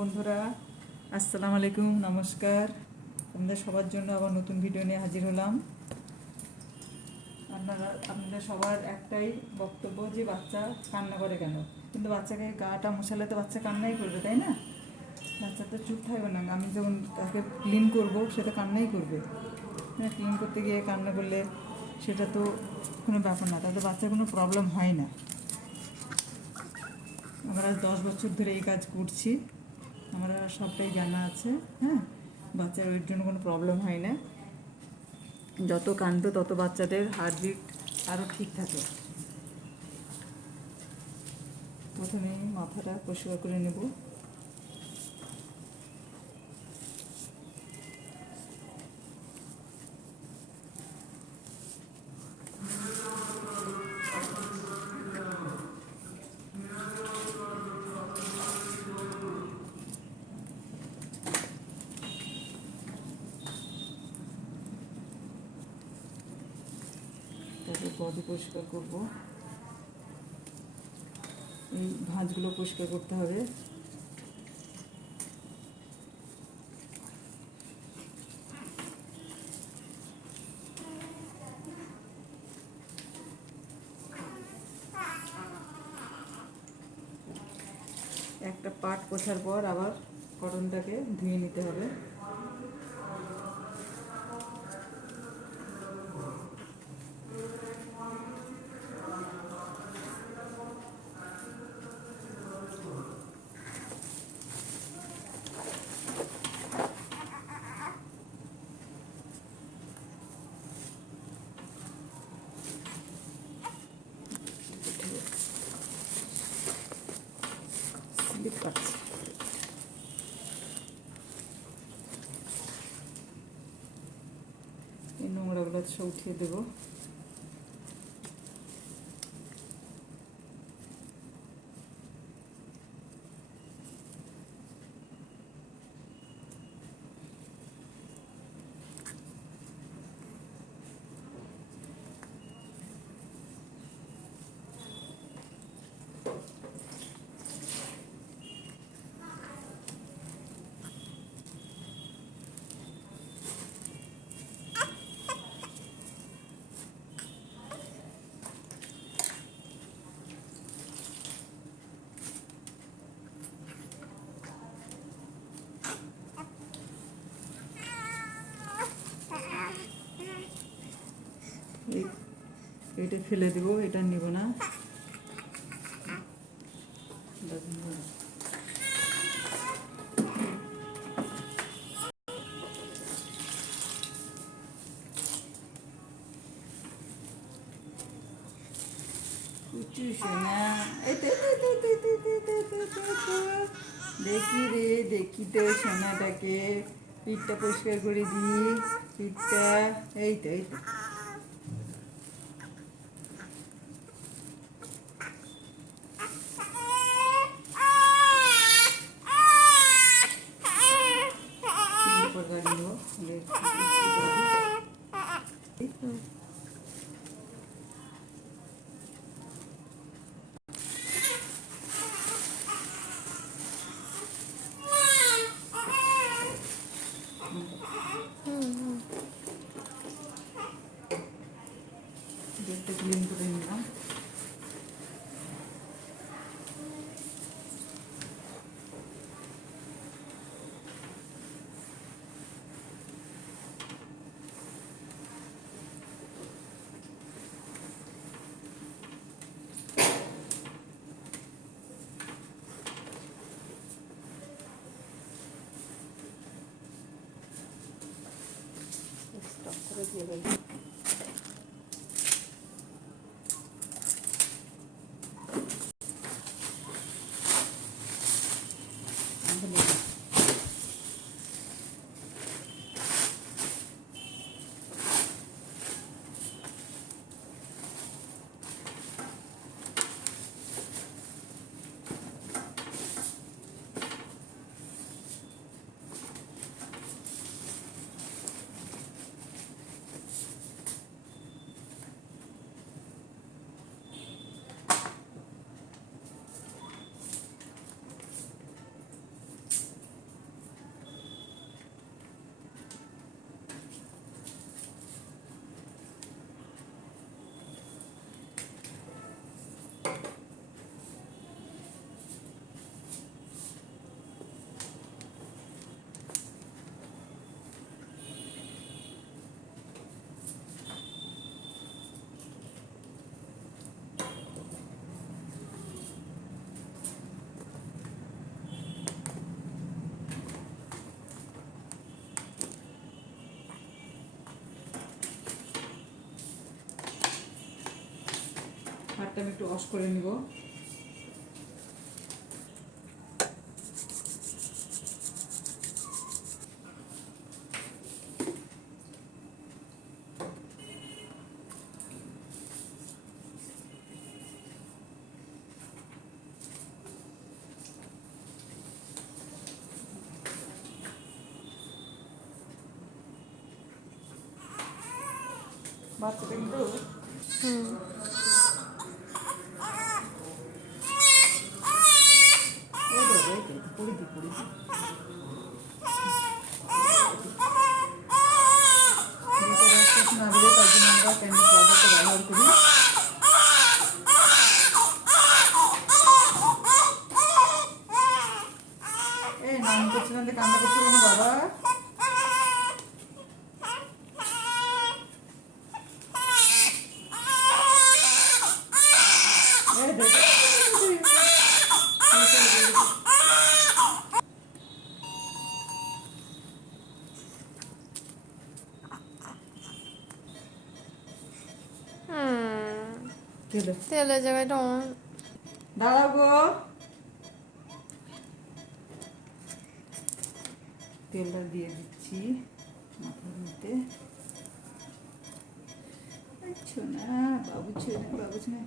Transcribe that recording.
বন্ধুরা, আসসালামু আলাইকুম, নমস্কার। আপনাদের সবার জন্য আবার নতুন ভিডিও নিয়ে হাজির হলাম। আপনাদের সবার একটাই বক্তব্য যে বাচ্চা কান্না করে কেন, কিন্তু বাচ্চাকে গাটা মশালে তো বাচ্চা কান্নাই করবে, তাই না? বাচ্চা তো চুপ থাকবে না। আমি যখন তাকে ক্লিন করব সে তো কান্নাই করবে। হ্যাঁ, ক্লিন করতে গিয়ে কান্না করলে সেটা তো কোনো ব্যাপার না, তাতে বাচ্চার কোনো প্রবলেম হয় না। আমরা 10 বছর ধরে এই কাজ করছি, আমরা সবটাই জানা আছে। হ্যাঁ, বাচ্চার ওই জন্য কোনো প্রবলেম হয় না। যত কাঁদবে তত বাচ্চাদের হার্টবিট আরও ঠিক থাকে। প্রথমে মাথাটা পরিষ্কার করে নেব। তারপর বডি পরিষ্কার করব। এই ভাঁজগুলো পরিষ্কার করতে হবে। একটা পার্ট পোছার পর আবার কটনটাকে ধুয়ে নিতে হবে। স্লিপ কাটছে। এই নোংরাগুলো সব উঠিয়ে দেবো। এটা ফেলে দেবো, এটা নেব না। দেখি রে, দেখি তো সোনাটাকে। পিঠটা পরিষ্কার করে দিই। পিঠটা এই তো এই তো। গেটটা ক্লিন করে নিলাম। স্টপ করে দিয়ে গেল। আমি একটু ওয়াশ করে নিব। বাচ্চাটা কিন্তু পড়ে দি না বেরোয় তার জন্য আমরা ক্যান্ডি পাউডারটা ব্যবহার করি। এই নাম করছে না, কান্না করছে কেন বাবা? তেলের জায়গায় দাঁড়াও গো, তেলটা দিয়ে দিচ্ছি মাথার মধ্যে। ছোনা বাবু, ছোনা বাবু, ছোনা